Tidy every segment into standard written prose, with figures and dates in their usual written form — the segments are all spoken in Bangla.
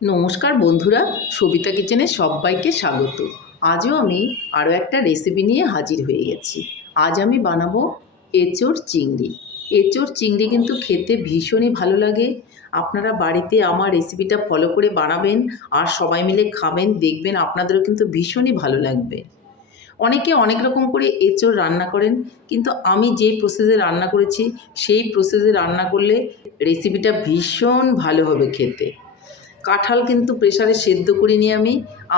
নমস্কার বন্ধুরা, সবিতা কিচেনে সবাইকে স্বাগত। আজও আমি আরও একটা রেসিপি নিয়ে হাজির হয়ে গেছি। আজ আমি বানাবো এঁচোড় চিংড়ি। এঁচোড় চিংড়ি কিন্তু খেতে ভীষণই ভালো লাগে। আপনারা বাড়িতে আমার রেসিপিটা ফলো করে বানাবেন আর সবাই মিলে খাবেন, দেখবেন আপনাদেরও কিন্তু ভীষণই ভালো লাগবে। অনেকে অনেক রকম করে এঁচোড় রান্না করেন, কিন্তু আমি যেই প্রসেসে রান্না করেছি সেই প্রসেসে রান্না করলে রেসিপিটা ভীষণ ভালো হবে খেতে। কাঁঠাল কিন্তু প্রেসারে সেদ্ধ করিনি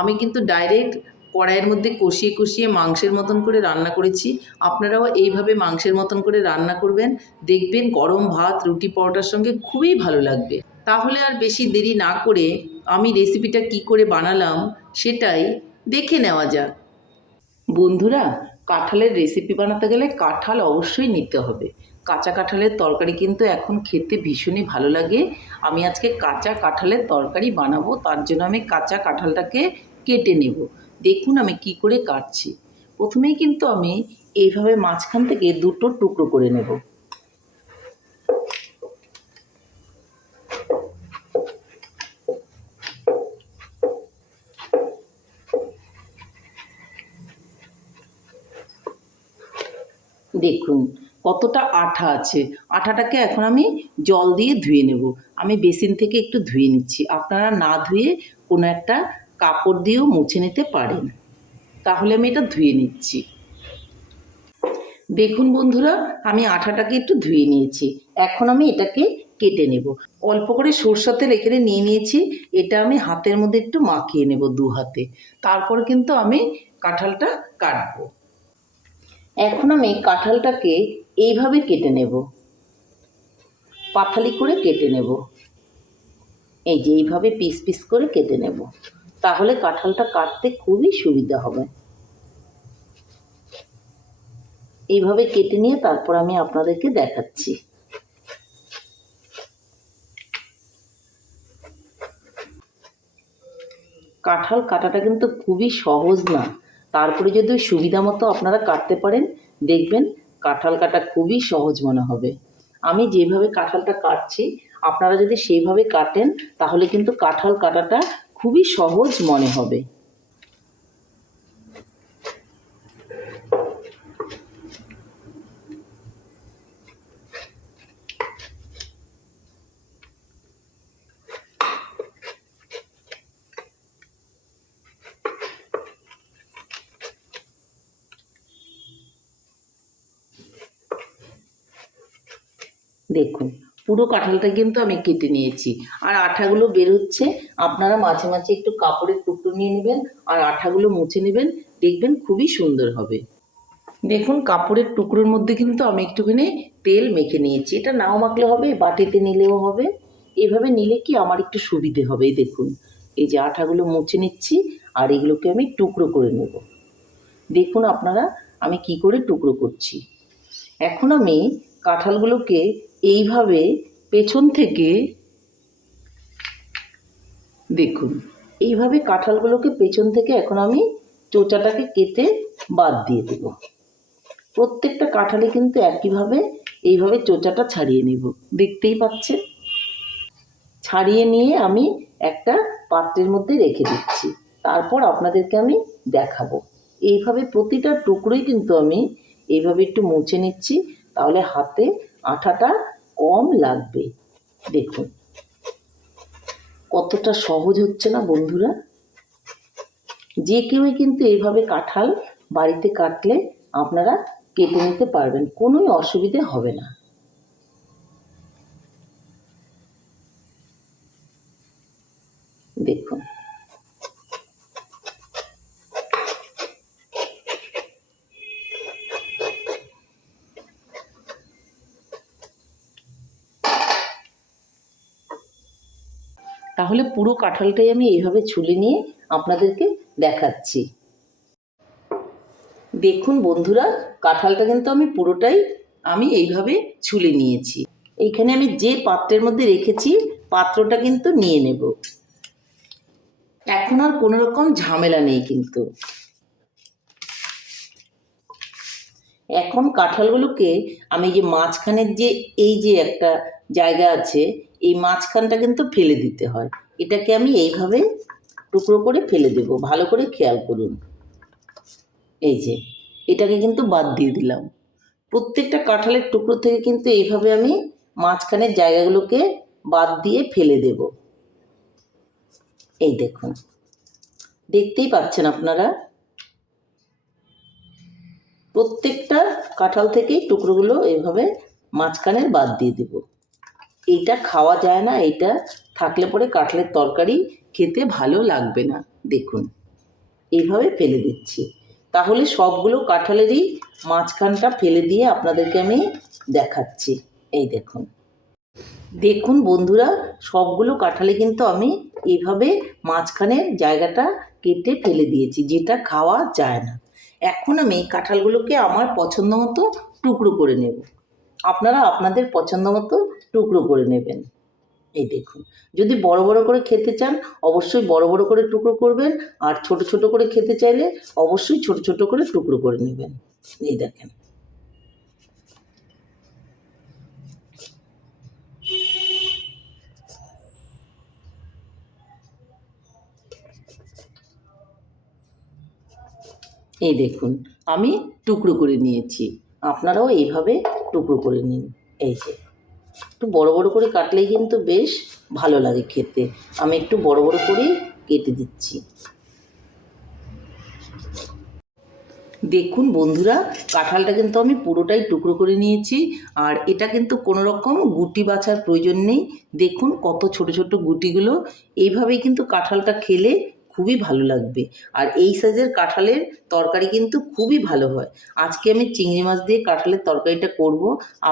আমি কিন্তু ডাইরেক্ট কড়াইয়ের মধ্যে কষিয়ে কষিয়ে মাংসের মতন করে রান্না করেছি। আপনারাও এইভাবে মাংসের মতন করে রান্না করবেন, দেখবেন গরম ভাত, রুটি, পরোটার সঙ্গে খুবই ভালো লাগবে। তাহলে আর বেশি দেরি না করে আমি রেসিপিটা কি করে বানালাম সেটাই দেখে নেওয়া যাক। বন্ধুরা, কাঁঠালের রেসিপি বানাতে গেলে কাঁঠাল অবশ্যই নিতে হবে। কাঁচা কাঁঠালের তরকারি কিন্তু এখন খেতে ভীষণই ভালো লাগে। আমি আজকে কাঁচা কাঁঠালের তরকারি বানাবো, তার জন্য আমি কাঁচা কাঁঠালটাকে কেটে নেব। দেখুন আমি কি করে কাটছি। প্রথমেই কিন্তু আমি এইভাবে মাঝখান থেকে দুটো টুকরো করে নেব। দেখুন কতটা আঠা আছে। আঠাটাকে এখন আমি জল দিয়ে ধুয়ে নেব। আমি বেসিন থেকে একটু ধুয়ে নিচ্ছি। আপনারা না ধুয়ে কোনো একটা কাপড় দিয়েও মুছে নিতে পারেন। তাহলে আমি এটা ধুয়ে নিচ্ছি। দেখুন বন্ধুরা, আমি আঠাটাকে একটু ধুয়ে নিয়েছি। এখন আমি এটাকে কেটে নেব। অল্প করে সরষের তেল এখানে নিয়ে নিয়েছি। এটা আমি হাতের মধ্যে একটু মাখিয়ে নেব দু হাতে। তারপর কিন্তু আমি কাঁঠালটা কাটবো। এখন আমি কাঁঠালটাকে এইভাবে কেটে নেব, পাতালি করে কেটে নেব। এই যে এইভাবে পিস পিস করে কেটে নেব, তাহলে কাঁঠালটা কাটতে খুবই সুবিধা হবে। এইভাবে কেটে নিয়ে তারপর আমি আপনাদেরকে দেখাচ্ছি। কাঁঠাল কাটাটা কিন্তু খুবই সহজ না, তারপরে যদি সুবিধা মতো আপনারা কাটতে পারেন, দেখবেন কাঁঠাল কাটা খুবই সহজ মনে হবে। আমি যেভাবে কাঁঠালটা কাটছি আপনারা যদি সেইভাবে কাটেন তাহলে কিন্তু কাঁঠাল কাটাটা খুবই সহজ মনে হবে। দেখুন পুরো কাঁঠালটা কিন্তু আমি কেটে নিয়েছি, আর আঠাগুলো বের হচ্ছে। আপনারা মাঝে মাঝে একটু কাপড়ের টুকরো নিয়ে নেবেন আর আঠাগুলো মুছে নেবেন, দেখবেন খুবই সুন্দর হবে। দেখুন কাপড়ের টুকরোর মধ্যে কিন্তু আমি একটুখানি তেল মেখে নিয়েছি। এটা নাও মাখলে হবে, বাটিতে নিলেও হবে। এভাবে নিলে কি আমার একটু সুবিধে হবে। দেখুন এই যে আঠাগুলো মুছে নিচ্ছি আর এগুলোকে আমি টুকরো করে নেব। দেখুন আপনারা আমি কি করে টুকরো করছি। এখন আমি কাঁঠালগুলোকে এইভাবে পেছন থেকে, দেখুন এইভাবে কাঁঠালগুলোকে পেছন থেকে এখন আমি চোচাটাকে কেটে বাদ দিয়ে দেব। প্রত্যেকটা কাঁঠালে কিন্তু একইভাবে এইভাবে চোচাটা ছাড়িয়ে নেব, দেখতেই পাচ্ছেন। ছাড়িয়ে নিয়ে আমি একটা পাত্রের মধ্যে রেখে দিচ্ছি, তারপর আপনাদেরকে আমি দেখাবো। এইভাবে প্রতিটা টুকরোই কিন্তু আমি এইভাবে একটু মুছে নিচ্ছি, তাহলে হাতে আঠাটা কম লাগবে। দেখুন কতটা সহজ হচ্ছে না বন্ধুরা। যে কেউই কিন্তু এইভাবে কাঁঠাল বাড়িতে কাটলে আপনারা কেটে নিতে পারবেন, কোনোই অসুবিধে হবে না। দেখুন তাহলে পুরো কাঁঠালটাই আমি এইভাবে ছুলে নিয়ে আপনাদেরকে দেখাচ্ছি। দেখুন বন্ধুরা, কাঁঠালটা কিন্তু আমি পুরোটাই এইভাবে ছুলে নিয়েছি। এইখানে আমি যে পাত্রের মধ্যে রেখেছি পাত্রটা কিন্তু নিয়ে নেব। এখন আর কোনো রকম ঝামেলা নেই কিন্তু। এখন কাঁঠালগুলোকে আমি যে মাঝখানের যে এই যে একটা জায়গা আছে, এই মাঝখানটা কিন্তু ফেলে দিতে হয়। এটাকে আমি এইভাবে টুকরো করে ফেলে দেব, ভালো করে খেয়াল করুন। এই যে এটাকে কিন্তু বাদ দিয়ে দিলাম। প্রত্যেকটা কাঁঠালের টুকরো থেকে কিন্তু এইভাবে আমি মাঝখানের জায়গাগুলোকে বাদ দিয়ে ফেলে দেব। এই দেখুন, দেখতেই পাচ্ছেন আপনারা, প্রত্যেকটা কাঁঠাল থেকেই টুকরোগুলো এইভাবে মাঝখানের বাদ দিয়ে দেব। এইটা খাওয়া যায় না, এইটা থাকলে পরে কাঁঠালের তরকারি খেতে ভালো লাগবে না। দেখুন এইভাবে ফেলে দিচ্ছি। তাহলে সবগুলো কাঁঠালেরই মাঝখানটা ফেলে দিয়ে আপনাদেরকে আমি দেখাচ্ছি। এই দেখুন, দেখুন বন্ধুরা, সবগুলো কাঁঠালে কিন্তু আমি এইভাবে মাঝখানের জায়গাটা কেটে ফেলে দিয়েছি, যেটা খাওয়া যায় না। এখন আমি কাঁঠালগুলোকে আমার পছন্দ মতো টুকরো করে নেব। আপনারা আপনাদের পছন্দ মতো টুকরো করে নেবেন। এই দেখুন, যদি বড় বড় করে খেতে চান অবশ্যই বড় বড় করে টুকরো করবেন, আর ছোট ছোট করে খেতে চাইলে অবশ্যই ছোট ছোট করে টুকরো করে নেবেন। এই দেখেন, এই দেখুন আমি টুকরো করে নিয়েছি। আপনারাও এইভাবে টুকরো করে নিন। এই যে একটু বড় বড় করে কাটলেই কিন্তু বেশ ভালো লাগে খেতে। আমি একটু বড় বড় করেই কেটে দিচ্ছি। দেখুন বন্ধুরা, কাঁঠালটা কিন্তু আমি পুরোটাই টুকরো করে নিয়েছি, আর এটা কিন্তু কোনো রকম গুটি বাছার প্রয়োজন নেই। দেখুন কত ছোট ছোট গুটিগুলো। এইভাবেই কিন্তু কাঁঠালটা খেলে খুবই ভালো লাগবে। আর এই সাইজের কাঁঠালের তরকারি কিন্তু খুবই ভালো হয়। আজকে আমি চিংড়ি মাছ দিয়ে কাঁঠালের তরকারিটা করব।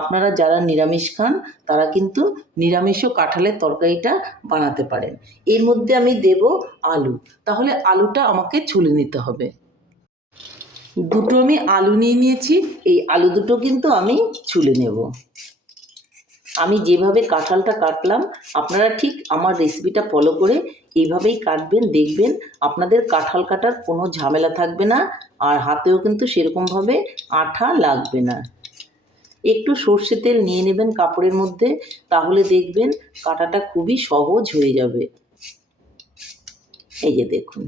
আপনারা যারা নিরামিষ খান তারা কিন্তু নিরামিষও কাঁঠালের তরকারিটা বানাতে পারেন। এর মধ্যে আমি দেব আলু। তাহলে আলুটা আমাকে ছুলে নিতে হবে। দুটো আমি আলু নিয়ে নিয়েছি, এই আলু দুটো কিন্তু আমি ছুলে নেব। আমি যেভাবে কাঁঠালটা কাটলাম আপনারা ঠিক আমার রেসিপিটা ফলো করে এইভাবেই কাটবেন। দেখবেন আপনাদের কাঁঠাল কাটার কোনো ঝামেলা থাকবে না, আর হাতেও কিন্তু সেরকমভাবে আঠা লাগবে না। একটু সর্ষে তেল নিয়ে নেবেন কাপড়ের মধ্যে, তাহলে দেখবেন কাটাটা খুবই সহজ হয়ে যাবে। এই যে দেখুন,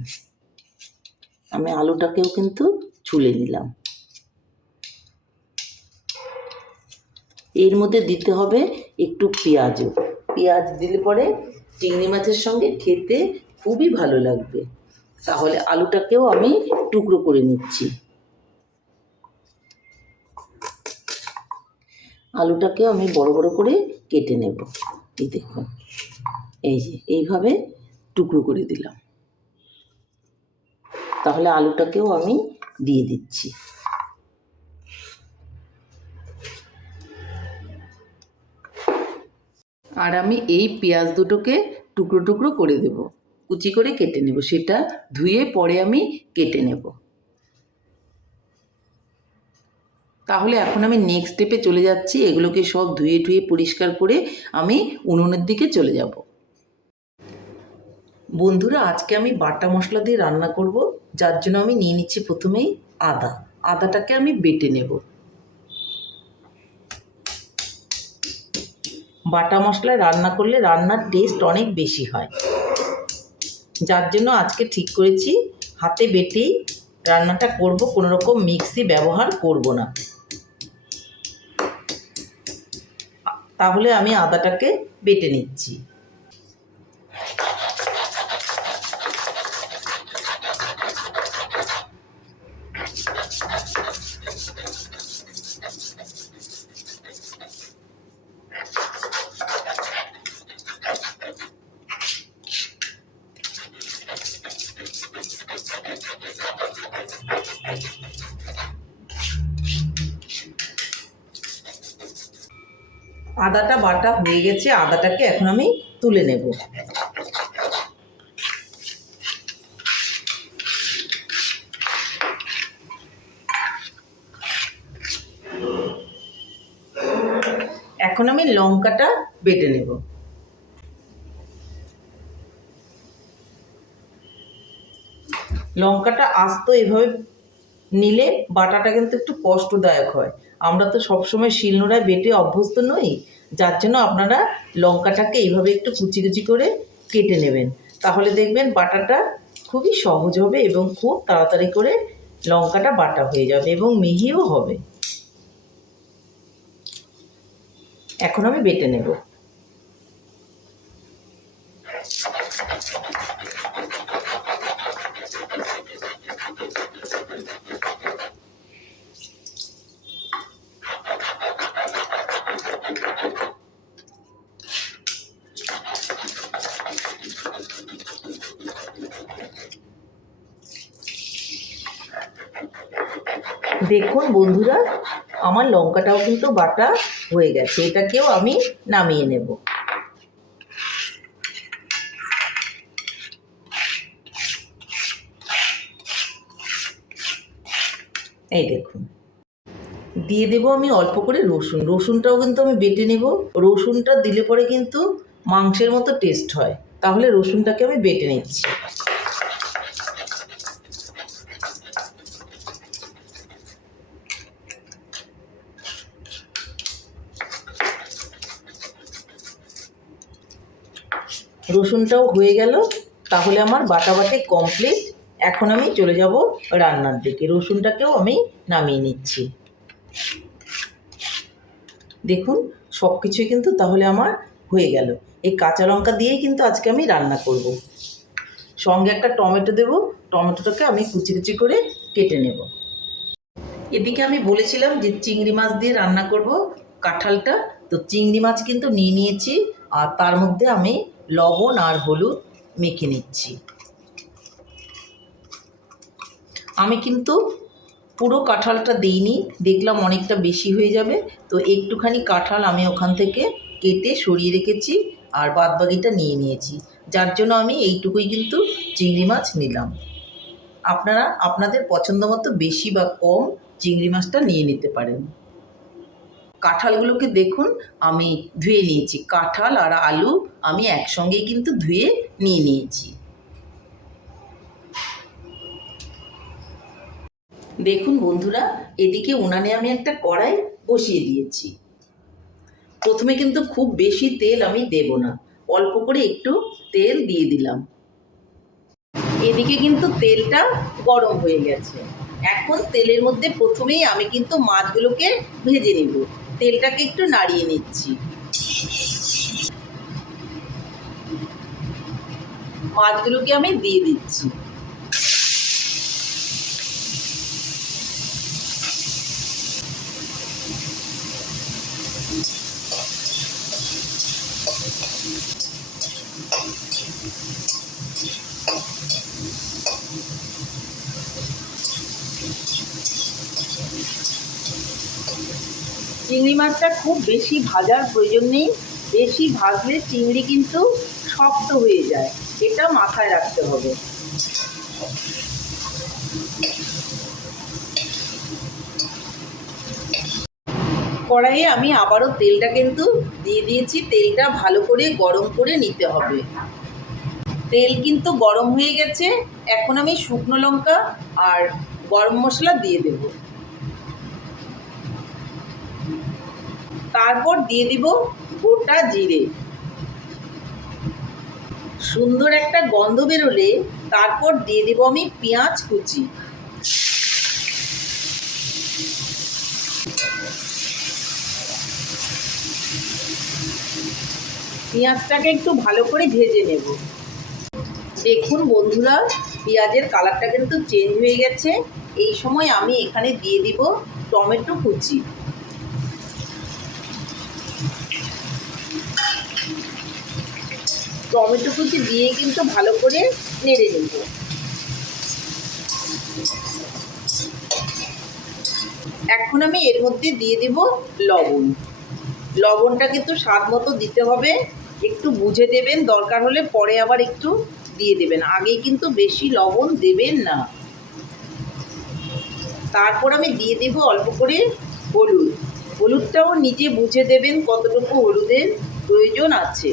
আমি আলুটাকেও কিন্তু ছুলে নিলাম। এর মধ্যে দিতে হবে একটু পেঁয়াজও। পেঁয়াজ দিলে পরে চিংড়ি মাছের সঙ্গে খেতে খুবই ভালো লাগবে। তাহলে আলুটাকেও আমি টুকরো করে নিচ্ছি। আলুটাকেও আমি বড় বড় করে কেটে নেব। এই দেখুন, এই যে এইভাবে টুকরো করে দিলাম। তাহলে আলুটাকেও আমি দিয়ে দিচ্ছি। আর আমি এই পেঁয়াজ দুটোকে টুকরো টুকরো করে দেব, কুচি করে কেটে নেব। সেটা ধুয়ে পরে আমি কেটে নেব। তাহলে এখন আমি নেক্সট স্টেপে চলে যাচ্ছি। এগুলোকে সব ধুয়ে ধুয়ে পরিষ্কার করে আমি উনুনের দিকে চলে যাব। বন্ধুরা, আজকে আমি বাটা মশলা দিয়ে রান্না করব, যার জন্য আমি নিয়ে নিচ্ছি প্রথমেই আদা। আদাটাকে আমি বেটে নেব। বাটা মশলায় রান্না করলে রান্নার টেস্ট অনেক বেশি হয়, যার জন্য আজকে ঠিক করেছি হাতে বেটেই রান্নাটা করব, কোনো রকম মিক্সি ব্যবহার করব না। তাহলে আমি আদাটাকে বেটে নিচ্ছি। আদাটা বাটা হয়ে গেছে, আদাটাকে এখন আমি তুলে নেব। এখন আমি লঙ্কাটা বেটে নেব। লঙ্কাটা আস্ত এভাবে নিলে বাটাটা কিন্তু একটু কষ্টদায়ক হয়। আমরা তো সবসময় শিলনোড়ায় বেটে অভ্যস্ত নই, যার জন্য আপনারা লঙ্কাটাকে এইভাবে একটু কুচি কুচি করে কেটে নেবেন, তাহলে দেখবেন বাটাটা খুবই সহজ হবে এবং খুব তাড়াতাড়ি করে লঙ্কাটা বাটা হয়ে যাবে এবং মিহিও হবে। এখন আমি বেটে নেব। দেখুন বন্ধুরা, আমার লঙ্কাটাও কিন্তু বাটা হয়ে গেছে, এটাকেও আমি নামিয়ে নেব। এই দেখুন, দিয়ে দেবো আমি অল্প করে রসুন। রসুনটাও কিন্তু আমি বেটে নেব। রসুনটা দিলে পরে কিন্তু মাংসের মতো টেস্ট হয়, তাহলে রসুনটাকে আমি বেটে নিচ্ছি। রসুনটাও হয়ে গেল, তাহলে আমার বাটাবাটি কমপ্লিট। এখন আমি চলে যাব রান্নার দিকে। রসুনটাকেও আমি নামিয়ে নিচ্ছি। দেখুন, সব কিছুই কিন্তু তাহলে আমার হয়ে গেল। এই কাঁচা লঙ্কা দিয়েই কিন্তু আজকে আমি রান্না করব। সঙ্গে একটা টমেটো দেব, টমেটোটাকে আমি কুচি কুচি করে কেটে নেব। এদিকে আমি বলেছিলাম যে চিংড়ি মাছ দিয়ে রান্না করব কাঁঠালটা, তো চিংড়ি মাছ কিন্তু নিয়ে নিয়েছি, আর তার মধ্যে আমি লবণ আর হলুদ মেখে নিচ্ছি। আমি কিন্তু পুরো কাঁঠালটা দিইনি, দেখলাম অনেকটা বেশি হয়ে যাবে, তো একটুখানি কাঁঠাল আমি ওখান থেকে কেটে সরিয়ে রেখেছি আর বাদবাকিটা নিয়ে নিয়েছি, যার জন্য আমি এইটুকুই কিন্তু চিংড়ি মাছ নিলাম। আপনারা আপনাদের পছন্দ মতো বেশি বা কম চিংড়ি মাছটা নিয়ে নিতে পারেন। কাঁঠালগুলোকে দেখুন আমি ধুয়ে নিয়েছি, কাঁঠাল আর আলু আমি একসঙ্গেই কিন্তু ধুয়ে নিয়ে নিয়েছি। দেখুন বন্ধুরা, এদিকে উনানে আমি একটা কড়াই বসিয়ে দিয়েছি। প্রথমে কিন্তু খুব বেশি তেল আমি দেব না, অল্প করে একটু তেল দিয়ে দিলাম। এদিকে কিন্তু তেলটা গরম হয়ে গেছে। এখন তেলের মধ্যে প্রথমেই আমি কিন্তু মাছগুলোকে ভেজে নেব। তেলটাকে একটু নাড়িয়ে নিচ্ছি। মাছগুলোকে আমি দিয়ে দিচ্ছি। চিংড়ি মাছটা খুব বেশি ভাজার প্রয়োজন নেই, বেশি ভাজলে চিংড়ি কিন্তু শক্ত হয়ে যায়, এটা মাথায় রাখতে হবে। কড়াইয়ে আমি আবারও তেলটা কিন্তু দিয়ে দিয়েছি, তেলটা ভালো করে গরম করে নিতে হবে। তেল কিন্তু গরম হয়ে গেছে, এখন আমি শুকনো লঙ্কা আর গরম মশলা দিয়ে দেব। তারপর দিয়ে দিব গোটা জিরে। সুন্দর একটা গন্ধ বেরোলে তারপর দিয়ে দেব আমি পেঁয়াজ কুচি। পেঁয়াজটাকে একটু ভালো করে ভেজে নেব। দেখুন বন্ধুরা, পেঁয়াজের কালারটা কিন্তু চেঞ্জ হয়ে গেছে। এই সময় আমি এখানে দিয়ে দিব টমেটো কুচি। টমেটো কুচি দিয়ে কিন্তু ভালো করে নেড়ে নেব। এখন আমি এর মধ্যে দিয়ে দেব লবণ। লবণটা কিন্তু স্বাদ মতো দিতে হবে, একটু বুঝে দেবেন, দরকার হলে পরে আবার একটু দিয়ে দেবেন, আগেই কিন্তু বেশি লবণ দেবেন না। তারপর আমি দিয়ে দেব অল্প করে হলুদ। হলুদটাও নিজে বুঝে দেবেন কতটুকু হলুদের প্রয়োজন আছে।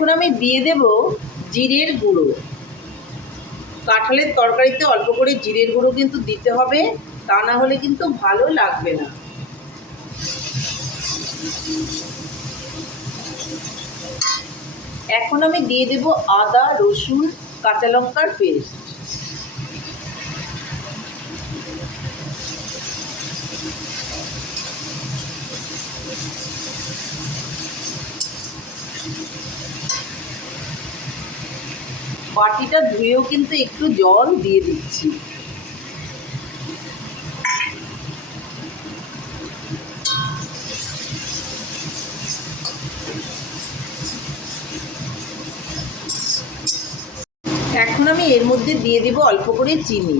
এখন আমি দিয়ে দেব জিরের গুঁড়ো। কাঁঠালের তরকারিতে অল্প করে জিরের গুঁড়ো কিন্তু দিতে হবে, তা না হলে কিন্তু ভালো লাগবে না। এখন আমি দিয়ে দেব আদা, রসুন, কাঁচা লঙ্কার পেস্ট। বাটিটা ধুয়েও কিন্তু একটু জল দিয়ে দিচ্ছি। এখন আমি এর মধ্যে দিয়ে দিব অল্প করে চিনি।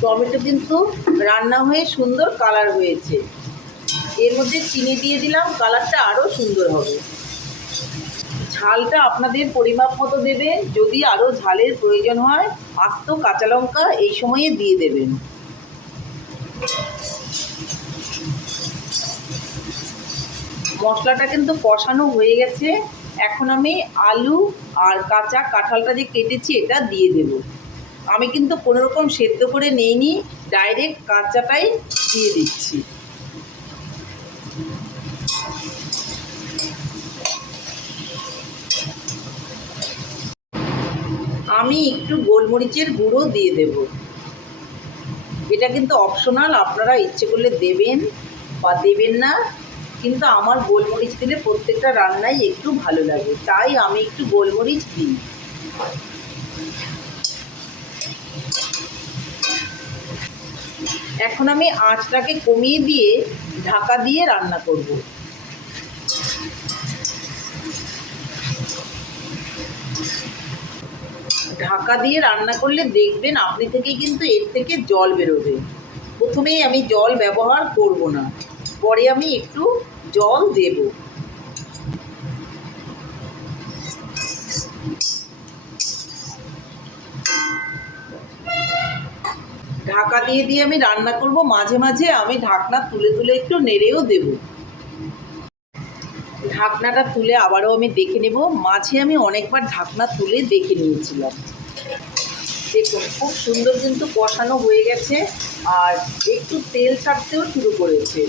টমেটো কিন্তু রান্না হয়ে সুন্দর কালার হয়েছে, এর মধ্যে চিনি দিয়ে দিলাম, কালারটা আরও সুন্দর হবে। ঝালটা আপনাদের পরিমাপ মতো দেবেন, যদি আরও ঝালের প্রয়োজন হয় আস্ত কাঁচা লঙ্কা এই সময়ে দিয়ে দেবেন। মশলাটা কিন্তু কষানো হয়ে গেছে, এখন আমি আলু আর কাঁচা কাঁঠালটা যে কেটেছি এটা দিয়ে দেব। আমি কিন্তু কোনো রকম সেদ্ধ করে নেইনি, ডাইরেক্ট কাঁচাটাই দিয়ে দিচ্ছি। আমি একটু গোলমরিচের গুঁড়ো দিয়ে দেব। এটা কিন্তু অপশনাল, আপনারা ইচ্ছে করলে দেবেন বা দেবেন না, কিন্তু আমার গোলমরিচ দিলে প্রত্যেকটা রান্নাই একটু ভালো লাগে, তাই আমি একটু গোলমরিচ দিই। এখন আমি আঁচটাকে কমিয়ে দিয়ে ঢাকা দিয়ে রান্না করব। ঢাকা দিয়ে রান্না করলে দেখবেন আপনি থেকেই কিন্তু এর থেকে জল বেরোবে। প্রথমেই আমি জল ব্যবহার করব না, পরে আমি একটু জল দেব। ঢাকা দিয়ে দিয়ে আমি রান্না করব, মাঝে মাঝে আমি ঢাকনা তুলে তুলে একটু নেড়েও দেব। ঢাকনাটা তুলে আবারও আমি দেখে নেব, মাঝে আমি অনেকবার ঢাকনা তুলে দেখে নিয়েছিলাম। দেখুন খুব সুন্দর কিন্তু কষানো হয়ে গেছে, আর একটু তেল ছাড়তেও শুরু করেছে।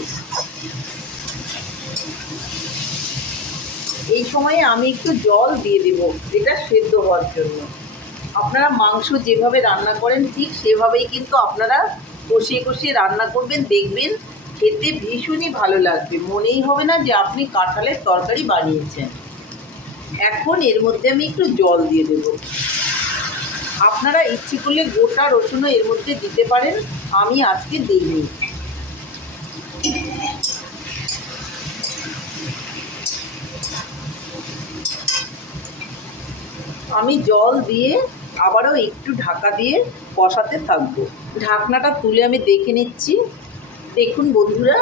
এই সময়ে আমি একটু জল দিয়ে দেব এটা সেদ্ধ হওয়ার জন্য। আপনারা মাংস যেভাবে রান্না করেন ঠিক সেভাবেই কিন্তু আপনারা কষিয়ে কষিয়ে রান্না করবেন, দেখবেন খেতে ভীষণই ভালো লাগবে, মনেই হবে না যে আপনি কাঁঠালের তরকারি বানিয়েছেন। এখন এর মধ্যে আমি একটু জল দিয়ে দেব। আপনারা ইচ্ছে করলে গোটা রসুনও এর মধ্যে দিতে পারেন, আমি আজকে দিইনি। আমি জল দিয়ে আবারও একটু ঢাকা দিয়ে কষাতে থাকবো। ঢাকনাটা তুলে আমি দেখে নিচ্ছি। দেখুন বন্ধুরা,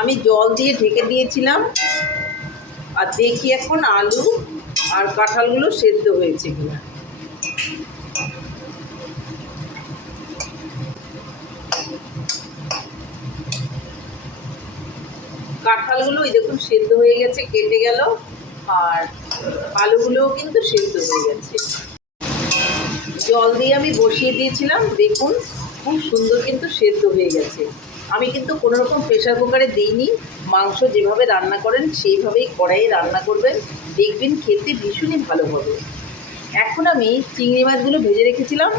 আমি জল দিয়ে ঢেকে দিয়েছিলাম, আর দেখি এখন আলু আর কাঁঠালগুলো সেদ্ধ হয়েছে কিনা। কাঁঠালগুলো ওই দেখুন সেদ্ধ হয়ে গেছে, কেটে গেল, আর আলুগুলোও কিন্তু সেদ্ধ হয়ে গেছে। জল দিয়ে আমি বসিয়ে দিয়েছিলাম, দেখুন খুব সুন্দর কিন্তু সেদ্ধ হয়ে গেছে। আমি কিন্তু কোনো রকম প্রেশার কুকারে দিইনি, মাংস যেভাবে রান্না করেন সেইভাবেই কড়াইয়ে রান্না করবেন, দেখবেন খেতে ভীষণই ভালো হবে। এখন আমি চিংড়ি মাছগুলো ভেজে রেখেছিলাম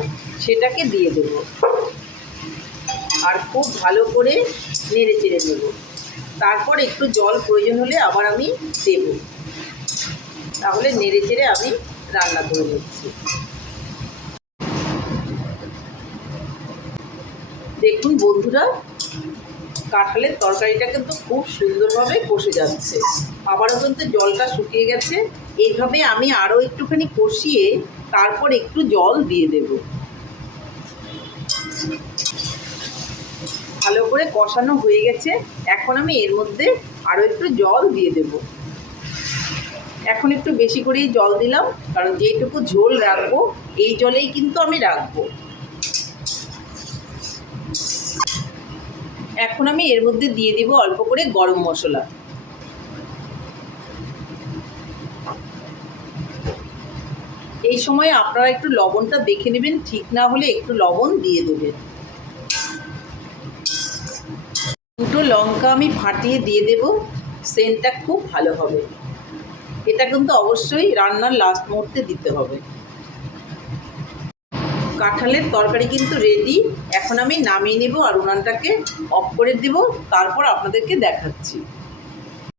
সেটাকে দিয়ে দেবো, আর খুব ভালো করে নেড়ে চেড়ে নেব। তারপর একটু জল প্রয়োজন হলে আবার আমি দেব, তাহলে নেড়ে চেড়ে আমি রান্না করে নিচ্ছি। দেখুন বন্ধুরা, কাঁঠালের তরকারিটা কিন্তু খুব সুন্দরভাবে কষে যাচ্ছে, আবারও কিন্তু জলটা শুকিয়ে গেছে। এইভাবে আমি আরও একটুখানি কষিয়ে তারপর একটু জল দিয়ে দেব। ভালো করে কষানো হয়ে গেছে, এখন আমি এর মধ্যে আরও একটু জল দিয়ে দেব। এখন একটু বেশি করেই জল দিলাম, কারণ যেটুকু ঝোল রাখবো এই জলেই কিন্তু আমি রাখবো। এখন আমি এর মধ্যে দিয়ে দিব অল্প করে গরম মশলা। এই সময় আপনারা একটু লবণটা দেখে নেবেন, ঠিক না হলে একটু লবণ দিয়ে দেবেন। দুটো লঙ্কা আমি ফাটিয়ে দিয়ে দেব, সেন্টটা খুব ভালো হবে। এটা কিন্তু অবশ্যই রান্নার লাস্ট মুহূর্তে দিতে হবে। কাঁঠালের তরকারি কিন্তু রেডি। এখন আমি নামিয়ে নেব আর উনানটাকে অফ করে দেব, তারপর আপনাদেরকে দেখাচ্ছি।